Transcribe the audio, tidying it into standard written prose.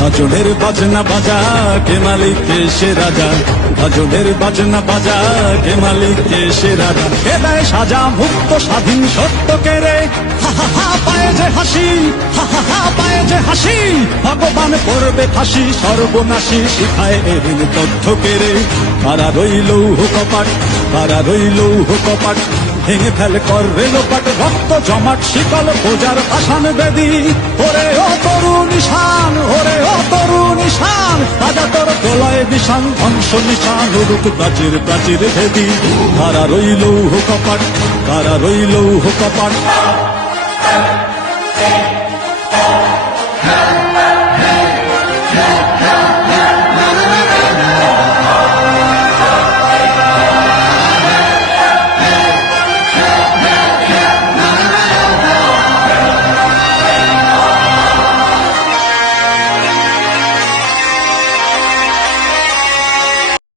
গাজনের বাজনা বাজা কে মালিক কে সে রাজা, গাজনের বাজনা বাজা কে মালিক কে সে রাজা। কে দেয় সাজা মুক্ত স্বাধীন সত্য কে রে, হা হা হা পায়ে যে হাসি, হা হা হা পায়ে যে হাসি। ভগবান করবে ফাঁসি সর্বনাশী, শিখায় এদিন তথ্য কে রে। কারা রইল কপাট, কারা রইল কপাট, ভেঙে ফেল কর রেলোপাট। রক্ত জমাট শিকল বোজার ভাষান বেদি, ওরে ও তরু নিশান, ওরে ও তরু নিশান। রাজা তোর প্রলয় বিশান ধ্বংস নিশান, উড়ুক প্রাচীর প্রাচীর ভেদি। কারা রইল কপাট, কারা রইল কপাট।